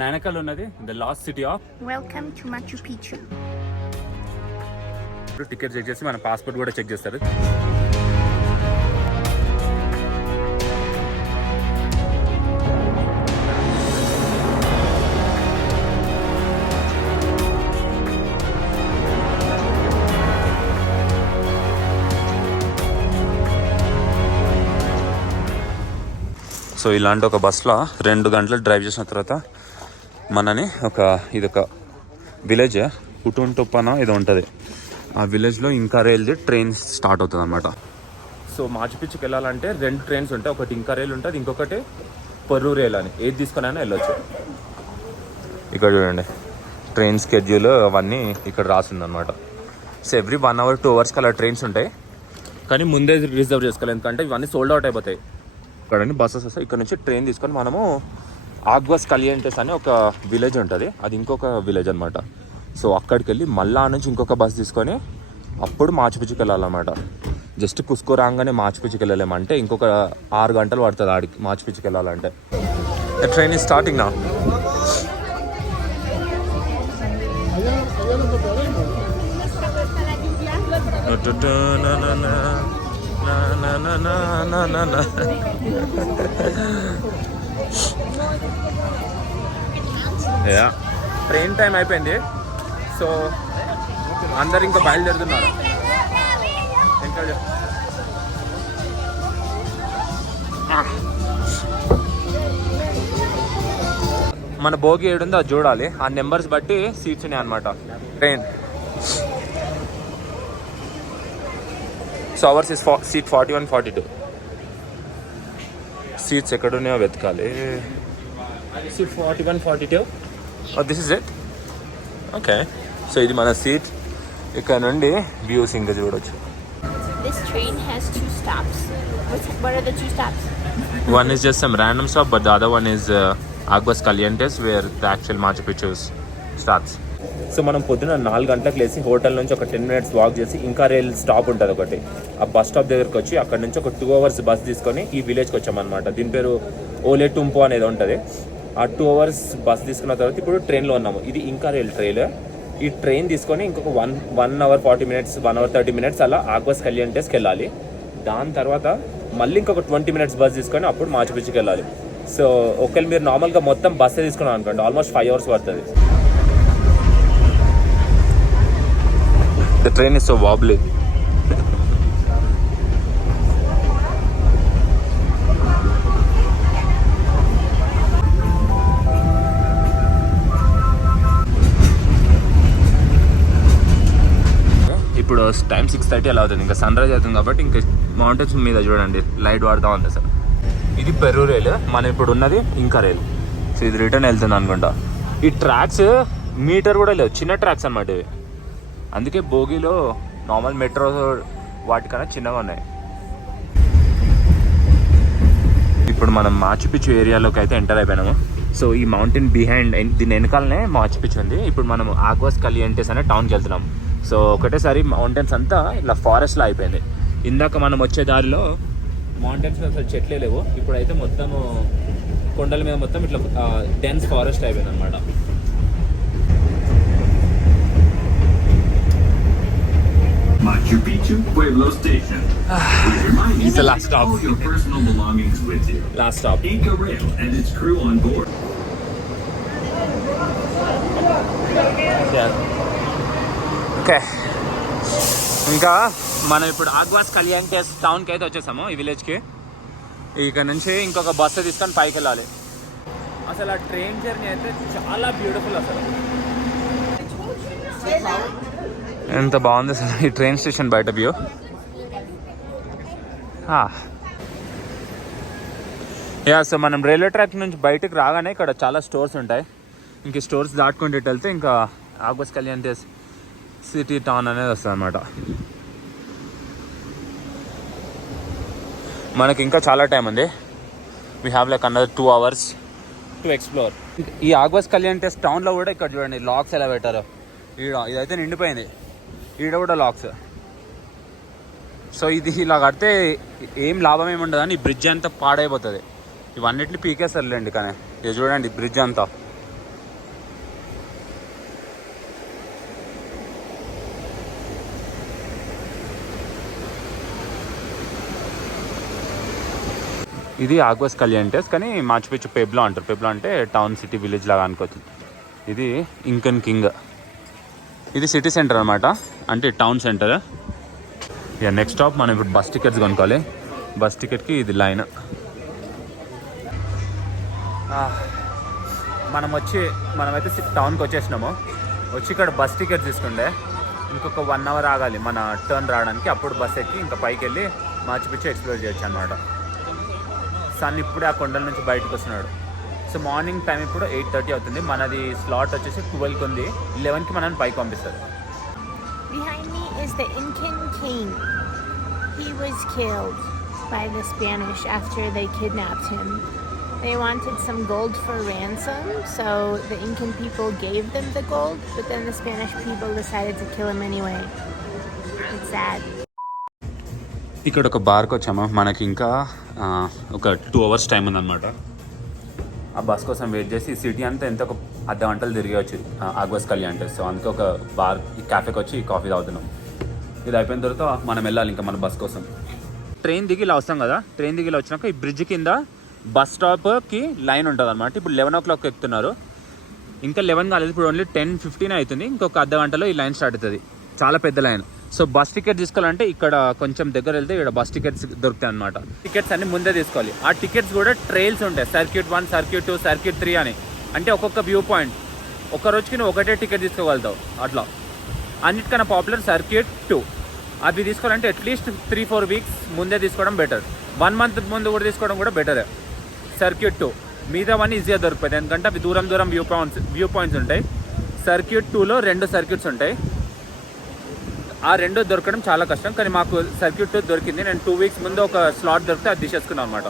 నా వెనకాల ఉన్నది the last city of welcome to Machu Picchu. Ticket check చేసి మన పాస్పోర్ట్ కూడా చెక్ చేస్తారు. సో ఇలాంటి ఒక బస్లో 2 గంటలు డ్రైవ్ చేసిన తర్వాత మనని ఇదొక విలేజ్ ఉటుంటుప్పనో ఇది ఉంటుంది. ఆ విలేజ్లో ఇంకా రైల్ది ట్రైన్ స్టార్ట్ అవుతుంది అనమాట. సో మాచు పిచ్చుకి వెళ్ళాలంటే 2 ట్రైన్స్ ఉంటాయి. ఒకటి ఇంకా రైల్ ఉంటుంది, ఇంకొకటి పర్రు రైల్ అని. ఏది తీసుకొని అయినా వెళ్ళొచ్చు. ఇక్కడ చూడండి ట్రైన్ స్కెడ్యూల్ అవన్నీ ఇక్కడ రాసింది అనమాట. సో ఎవ్రీ 1 hour 2 hours అలా ట్రైన్స్ ఉంటాయి, కానీ ముందే రిజర్వ్ చేసుకోవాలి, ఎందుకంటే ఇవన్నీ సోల్డ్ అవుట్ అయిపోతాయి. ఇక్కడ బస్సెస్ వస్తాయి. ఇక్కడ నుంచి ట్రైన్ తీసుకొని మనము ఆగ్వాస్ కలియంటెస్ అని ఒక విలేజ్ ఉంటుంది, అది ఇంకొక విలేజ్ అనమాట. సో అక్కడికి వెళ్ళి మళ్ళా నుంచి ఇంకొక బస్ తీసుకొని అప్పుడు మాచు పిచ్చుకి వెళ్ళాలన్నమాట. జస్ట్ కుస్కో రాగానే మాచు పిచ్చుకి వెళ్ళలేమంటే ఇంకొక 6 గంటలు పడుతుంది ఆడికి మాచు పిచ్చుకి వెళ్ళాలంటే. ట్రైన్ ఈజ్ స్టార్టింగ్ నా. ట్రైన్ టైం అయిపోయింది. సో అందరు ఇంకా బయలుదేరుతున్నారు. మన భోగి ఏడుందో అది చూడాలి. ఆ నెంబర్స్ బట్టి సీట్స్ ఉన్నాయి అనమాట. Train so ours is seat 41, 42. Seats ఎక్కడున్నాయో వెతకాలి. Seat 41, 42. This is it. Okay, so ఇది మన సీట్. ఇక్కడ నుండి వ్యూస్ ఇంకా చూడొచ్చు. This train has 2 stops. What are the 2 stops? One is just some random stop, but the other one is Aguas Calientes, where the actual Machu Picchu starts. So మనం పొద్దున 4 గంటలకు లేచి హోటల్ నుంచి ఒక 10 minutes వాక్ చేసి ఇంకా rail stop ఉంటుంది ఒకటి. ఆ బస్ స్టాప్ దగ్గరకు వచ్చి అక్కడ నుంచి ఒక 2 hours బస్ తీసుకొని ఈ విలేజ్కి వచ్చామన్నమాట. దీని పేరు ఓలే టుంపో అనేది ఉంటుంది. ఆ 2 hours బస్ తీసుకున్న తర్వాత ఇప్పుడు ట్రైన్లో ఉన్నాము. ఇది ఇంకా రైల్ ట్రైన్. ఈ ట్రైన్ తీసుకొని ఇంకొక 1 hour 40 minutes 1 hour 30 minutes అలా ఆగ్వాస్ కలియంటెస్కి వెళ్ళాలి. దాని తర్వాత మళ్ళీ ఇంకొక 20 minutes బస్ తీసుకొని అప్పుడు మాచు పిచ్చుకి వెళ్ళాలి. సో ఒకవేళ మీరు నార్మల్గా మొత్తం బస్సే తీసుకున్నాం అనుకోండి, ఆల్మోస్ట్ 5 hours పడుతుంది. The train is so wobbly. ఇప్పుడు టైం 6:30 అలా అవుతుంది. ఇంకా సన్ రైజ్ అవుతుంది కాబట్టి ఇంకా మౌంటైన్స్ మీద చూడండి లైట్ వాడుతూ ఉంది సార్. ఇది పెర్రు రైల్, మనం ఇప్పుడు ఉన్నది ఇంకా రైల్. సో ఇది రిటర్న్ వెళ్తుంది అనుకుంటా. ఈ ట్రాక్స్ మీటర్ కూడా లేవు, చిన్న ట్రాక్స్ అన్నమాట ఇవి. అందుకే భోగిలో నార్మల్ మెట్రో వాటికన్నా చిన్నగా ఉన్నాయి. ఇప్పుడు మనం మాచు పిచ్చు ఏరియాలోకి అయితే ఎంటర్ అయిపోయినాము. సో ఈ మౌంటైన్ బిహైండ్ దీని వెనకాలనే మాచు పిచ్చు ఉంది. ఇప్పుడు మనం ఆగ్వాస్ కలియంటెస్ అనే టౌన్కి వెళ్తున్నాం. సో ఒకటేసారి మౌంటైన్స్ అంతా ఇలా ఫారెస్ట్లో అయిపోయింది. ఇందాక మనం వచ్చే దారిలో మౌంటైన్స్ అసలు చెట్లే లేవు. ఇప్పుడైతే మొత్తము కొండల మీద మొత్తం ఇట్లా డెన్స్ ఫారెస్ట్ అయిపోయింది అనమాట. Machu Picchu, Pueblo Station. We remind you the to last take stop. all your personal belongings with you. Last stop. Inca Rail and its crew on board. Okay, ఇంకా మనం ఇప్పుడు ఆగ్వాస్ కలియంటెస్ టౌన్కి అయితే వచ్చేసాము, ఈ విలేజ్కి. ఇక్కడ నుంచి ఇంకొక బస్సు తీసుకొని పైకి వెళ్ళాలి. అసలు ఆ ట్రైన్ జర్నీ అయితే చాలా బ్యూటిఫుల్. అసలు ఎంత బాగుంది అసలు ఈ ట్రైన్ స్టేషన్ బయట వ్యూ. సో మనం రైల్వే ట్రాక్ నుంచి బయటకు రాగానే ఇక్కడ చాలా స్టోర్స్ ఉంటాయి. ఇంక స్టోర్స్ దాటుకుంటూ వెళ్తే ఇంకా ఆగ్వాస్ కలియంటెస్ సిటీ టౌన్ అనేది వస్తుంది అనమాట. మనకి ఇంకా చాలా టైం ఉంది. We have like another 2 hours to explore. ఈ ఆగ్వాస్ కలియంటెస్ టౌన్లో కూడా ఇక్కడ చూడండి లాక్స్ ఎలా పెట్టారో. ఇదైతే నిండిపోయింది, ఈడ కూడా లాక్స్. సో ఇది ఇలా కడితే ఏం లాభం ఏమి ఉండదు అని ఈ బ్రిడ్జ్ అంతా పాడైపోతుంది. ఇవన్నిటిని పీకేస్తారులేండి, కానీ ఇది చూడండి బ్రిడ్జ్ అంతా ఇది ఆగ్వాస్ కలియంటెస్, కానీ మాచు పిచ్చు పెబ్లో అంటారు. పెబ్లో అంటే టౌన్ సిటీ విలేజ్ లాగా అనుకోవచ్చు. ఇది ఇంకన్ కింగ్. ఇది సిటీ సెంటర్ అనమాట, అంటే టౌన్ సెంటర్. ఇక నెక్స్ట్ స్టాప్ మనం ఇప్పుడు బస్ టికెట్స్ కొనుక్కోవాలి. బస్ టికెట్కి ఇది లైన్. మనమైతే టౌన్కి వచ్చేసినాము. వచ్చి ఇక్కడ బస్ టికెట్ తీసుకుంటే ఇంకొక 1 hour ఆగాలి మన టర్న్ రావడానికి. అప్పుడు బస్ ఎక్కి ఇంకా పైకి వెళ్ళి మాచు పిచ్చు ఎక్స్ప్లోర్ చేయొచ్చు అనమాట. సన్ ఇప్పుడే ఆ కొండల నుంచి బయటకు వస్తున్నాడు. సో మార్నింగ్ టైం ఇప్పుడు 8:30 అవుతుంది. మనది స్లాట్ వచ్చేసి 12కి ఉంది. 11కి మనల్ని పైకి పంపిస్తారు. Behind me is the Incan king. He was killed by the Spanish after they kidnapped him. They wanted some gold for ransom, so the Incan people gave them the gold, but then the Spanish people decided to kill him anyway. It's sad. ఇక్కడ ఒక బార్కి వచ్చామా. మనకి ఇంకా ఒక 2 hours time ఉందన్నమాట. ఆ bus కోసం wait చేసి ఈ సిటీ అంతా ఎంత ఒక అర్ధ గంటలు తిరిగేవచ్చు ఆగ్వాస్ కలియంటెస్. సో అందుకే ఒక బార్ ఈ క్యాఫేకి వచ్చి కాఫీ తాగుతున్నాం. ఇది అయిపోయిన తర్వాత మనం వెళ్ళాలి ఇంకా మన బస్ కోసం. ట్రైన్ దిగి ఇలా వస్తాం కదా. ట్రైన్ దిగి ఇలా వచ్చినాక ఈ బ్రిడ్జ్ కింద బస్ స్టాప్కి లైన్ ఉంటుంది అనమాట. ఇప్పుడు 11 o'clock ఎక్కుతున్నారు. ఇంకా 11 కాలేదు, ఇప్పుడు ఓన్లీ 10:15 అవుతుంది. ఇంకొక అర్ధ గంటలో ఈ లైన్ స్టార్ట్ అవుతుంది. చాలా పెద్ద లైన్. సో బస్ టికెట్ తీసుకోవాలంటే ఇక్కడ కొంచెం దగ్గర వెళ్తే ఇక్కడ బస్ టికెట్స్ దొరుకుతాయి అనమాట. టికెట్స్ అన్ని ముందే తీసుకోవాలి. ఆ టికెట్స్ కూడా ట్రైల్స్ ఉంటాయి, సర్క్యూట్ 1, సర్క్యూట్ 2, సర్క్యూట్ 3 అని. అంటే ఒక్కొక్క వ్యూ పాయింట్. ఒక రోజుకి నువ్వు ఒకటే టికెట్ తీసుకోగలుగుతావు. అట్లా అన్నిటికన్నా పాపులర్ సర్క్యూట్ 2. అవి తీసుకోవాలంటే అట్లీస్ట్ 3-4 weeks ముందే తీసుకోవడం బెటర్. 1 month ముందు కూడా తీసుకోవడం కూడా బెటరే. సర్క్యూట్ 2 మిగతా వన్ ఈజీగా దొరుకుతాయి, ఎందుకంటే అవి దూరం వ్యూ పాయింట్స్ ఉంటాయి. సర్క్యూట్ 2లో 2 సర్క్యూట్స్ ఉంటాయి. ఆ 2 దొరకడం చాలా కష్టం, కానీ మాకు సర్క్యూట్ 2 దొరికింది. నేను 2 weeks ముందు ఒక స్లాట్ దొరికితే అది తీసేసుకున్నాను అనమాట.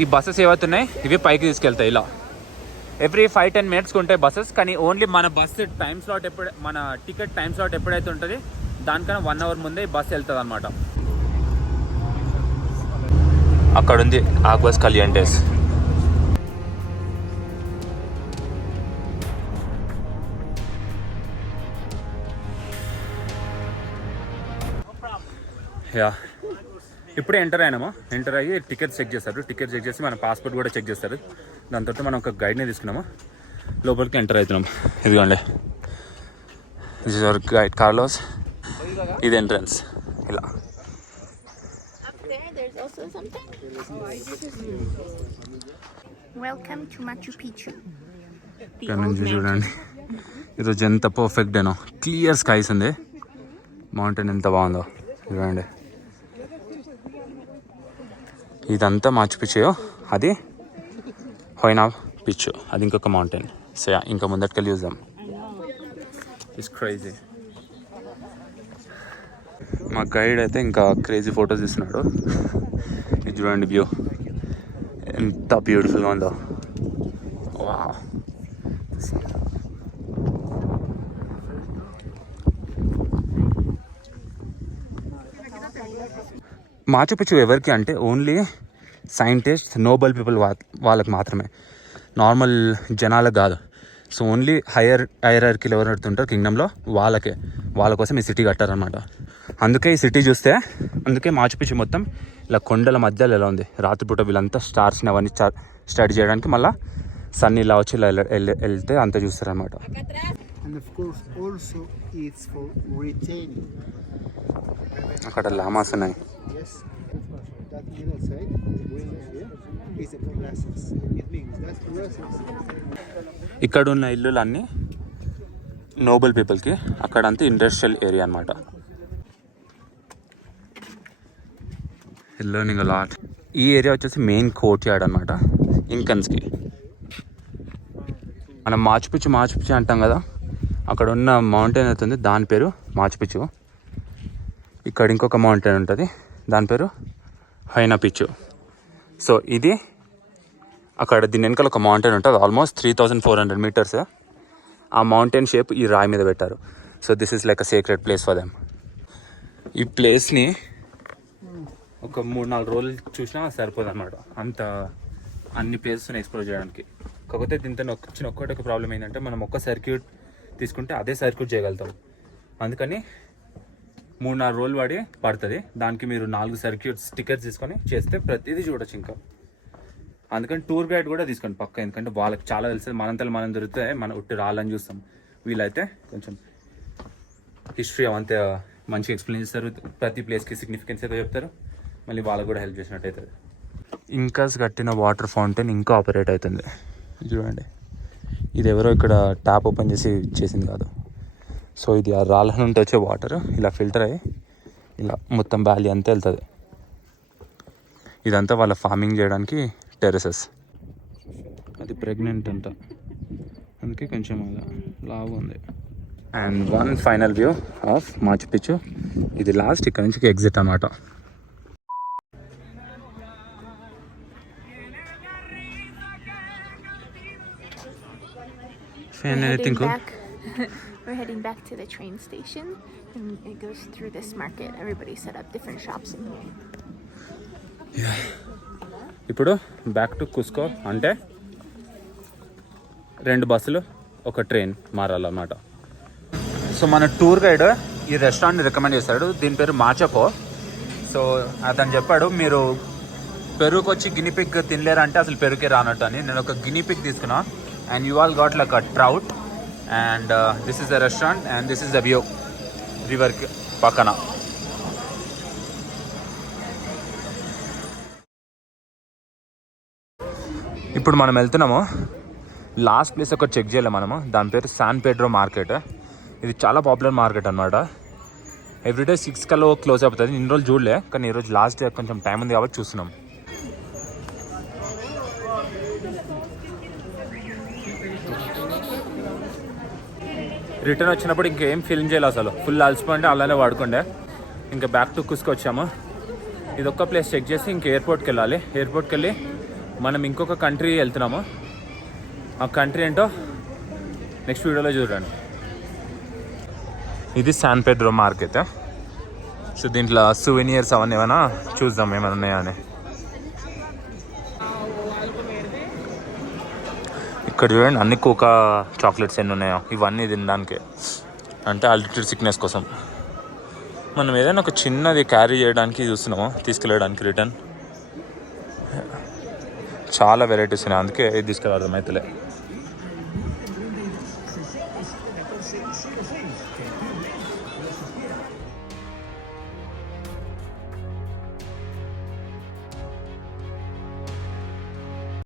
ఈ బస్సెస్ ఏవైతున్నాయి ఇవి పైకి తీసుకెళ్తాయి. ఇలా ఎవ్రీ 5-10 minutes ఉంటాయి బస్సెస్. కానీ ఓన్లీ మన బస్సు మన టికెట్ టైం స్లాట్ ఎప్పుడైతే ఉంటుంది దానికన్నా 1 hour ముందే ఈ బస్సు వెళ్తుంది అనమాట. అక్కడ ఉంది ఆగ్వాస్ కలియంటెస్. ఇప్పుడే ఎంటర్ అయినాము. ఎంటర్ అయ్యి టికెట్ చెక్ చేస్తారు. టికెట్ చెక్ చేసి మన పాస్పోర్ట్ కూడా చెక్ చేస్తారు. దాని తర్వాత మనం ఒక గైడ్ని తీసుకున్నాము. లోపలికి ఎంటర్ అవుతున్నాం. ఇదిగోండి, this is our guide Carlos. ఇది ఎంట్రన్స్. ఇలా There's also something. Welcome to Machu Picchu. ఇక్కడ నుంచి చూడండి ఈరోజు ఎంత పర్ఫెక్ట్ ఏనో. క్లియర్ స్కైస్ ఉంది. మౌంటైన్ ఎంత బాగుందో చూడండి. ఇదంతా మాచు పిచ్చు. అది హొయనా పిచ్చు, అది ఇంకొక మౌంటైన్. సో ఇంకా ముందటికెళ్ళి చూద్దాం. It's crazy. మా గైడ్ అయితే ఇంకా క్రేజీ ఫొటోస్ ఇస్తున్నాడు. ఇది చూడండి వ్యూ ఎంత బ్యూటిఫుల్గా ఉందో. వావ్. మాచు పిచ్చు ఎవరికి అంటే ఓన్లీ సైంటిస్ట్, నోబెల్ పీపుల్ వాళ్ళకి మాత్రమే, నార్మల్ జనాలకు కాదు. సో ఓన్లీ హైరార్కీలు ఎవరు నడుతుంటారు కింగ్డమ్లో వాళ్ళ కోసం ఈ సిటీ కట్టారనమాట. అందుకే ఈ సిటీ చూస్తే, అందుకే మాచు పిచ్చు మొత్తం ఇలా కొండల మధ్యలో ఎలా ఉంది. రాత్రిపూట వీళ్ళంతా స్టార్స్ని అవన్నీ స్టడీ చేయడానికి మళ్ళీ సన్ ఇలా వచ్చి ఇలా వెళ్తే అంతా చూస్తారనమాట. అక్కడ లామాస్ ఉన్నాయి. ఇక్కడ ఉన్న ఇల్లులన్నీ నోబెల్ పీపుల్కి. అక్కడంతా ఇండస్ట్రియల్ ఏరియా అనమాట. Learning lot. ఈ ఏరియా వచ్చేసి మెయిన్ కోర్ట్ యార్డ్ అనమాట ఇంకన్స్కి. మనం మాచు పిచ్చు అంటాం కదా. అక్కడ ఉన్న మౌంటైన్ అవుతుంది, దాని పేరు మాచు పిచ్చు. ఇక్కడ ఇంకొక మౌంటైన్ ఉంటుంది, దాని పేరు హొయనా పిచ్చు. సో ఇది అక్కడ దీని వెనకాల ఒక మౌంటైన్ ఉంటుంది, ఆల్మోస్ట్ 3400 meters. ఆ మౌంటైన్ షేప్ ఈ రాయి మీద పెట్టారు. So this is like a sacred place for them. ఈ ప్లేస్ని ఒక 3-4 రోజులు చూసినా సరిపోదు అనమాట, అంత అన్ని ప్లేసెస్ని ఎక్స్ప్లోర్ చేయడానికి. కాకపోతే దీంతో వచ్చిన ఒక్కటి ప్రాబ్లం ఏంటంటే మనం ఒక్క సర్క్యూట్ తీసుకుంటే అదే సర్క్యూట్ చేయగలుగుతాం. అందుకని 3-4 రోజులు పడుతుంది. దానికి మీరు 4 సర్క్యూట్స్ టికెట్స్ తీసుకొని చేస్తే ప్రతిదీ చూడొచ్చు. ఇంకా అందుకని టూర్ గైడ్ కూడా తీసుకోండి పక్క, ఎందుకంటే వాళ్ళకి చాలా తెలుస్తుంది. మనంతలో మనం దొరికితే మన ఉట్టి రాళ్ళని చూస్తాం. వీళ్ళైతే కొంచెం హిస్టరీ అవంతా మంచిగా ఎక్స్ప్లెయిన్ చేస్తారు, ప్రతి ప్లేస్కి సిగ్నిఫికెన్స్ అయితే చెప్తారు, మళ్ళీ వాళ్ళకి కూడా హెల్ప్ చేసినట్టు అవుతుంది. ఇంకాస్ కట్టిన వాటర్ ఫౌంటైన్ ఇంకా ఆపరేట్ అవుతుంది చూడండి. ఇది ఎవరో ఇక్కడ ట్యాప్ ఓపెన్ చేసి చేసింది కాదు. సో ఇది ఆ రాళ్ళ నుండి వచ్చే వాటర్ ఇలా ఫిల్టర్ అయ్యి ఇలా మొత్తం వ్యాలీ అంతా వెళ్తుంది. ఇదంతా వాళ్ళ ఫార్మింగ్ చేయడానికి టెర్రసెస్. అది ప్రెగ్నెంట్ అంట, అందుకే కొంచెం అలా లావు ఉంది. And one final view of Machu Picchu. ఇది లాస్ట్, ఇక్కడ నుంచి ఎగ్జిట్ అన్నమాట. We're heading back to the train station, and it goes through this market. Everybody set up different shops in here. ఇప్పుడు బ్యాక్ టు కుస్కో, అంటే 2 బస్సులు 1 train మారాలన్నమాట. So మన tour guide ఈ రెస్టారెంట్ని recommend చేశాడు. దీని పేరు మాచపో. సో అతను చెప్పాడు మీరు పెరుగుకి వచ్చి గినిపిక్ తినలేరంటే అసలు పెరుగే రానట్టు అని. నేను ఒక గినిపిక్ తీసుకున్నా, and you all got like a trout, and this is the restaurant and this is the view రివర్కి పక్కన. ఇప్పుడు మనం వెళ్తున్నాము లాస్ట్ ప్లేస్ ఒకటి చెక్ చేయలేము మనము. దాని పేరు శాన్ పెడ్రో మార్కెట్. ఇది చాలా పాపులర్ మార్కెట్ అనమాట. ఎవ్రీడే 6 కల్లా క్లోజ్ అవుతుంది. ఇన్ని రోజులు చూడలే, కానీ ఈరోజు లాస్ట్ డే కొంచెం టైం ఉంది కాబట్టి చూస్తున్నాం. రిటర్న్ వచ్చినప్పుడు ఇంకేం ఫీలింగ్ చేయాలి అసలు. ఫుల్ అలసిపోయింటే అలానే వాడుకుండే. ఇంకా బ్యాక్ టు కుస్కో వచ్చాము. ఇది ఒక్క ప్లేస్ చెక్ చేసి ఇంక ఎయిర్పోర్ట్కి వెళ్ళాలి. ఎయిర్పోర్ట్కి వెళ్ళి మనం ఇంకొక కంట్రీ వెళ్తున్నాము. ఆ కంట్రీ ఏంటో నెక్స్ట్ వీడియోలో చూడండి. ఇది శాన్ పెడ్రో మార్కెట్. సో దీంట్లో సువెనియర్స్ అవన్నీ ఏమైనా చూద్దాం ఏమైనా ఉన్నాయా అని. ఇక్కడ చూడండి అన్ని కోకా చాక్లెట్స్ ఎన్ని ఉన్నాయో. ఇవన్నీ తినడానికి, అంటే ఆల్టిట్యూడ్ సిక్నెస్ కోసం. మనం ఏదైనా ఒక చిన్నది క్యారీ చేయడానికి చూస్తున్నాము, తీసుకెళ్ళడానికి రిటర్న్. చాలా వెరైటీస్ ఉన్నాయి, అందుకే ఇది తీసుకెళ్ళి అర్థమవుతలే.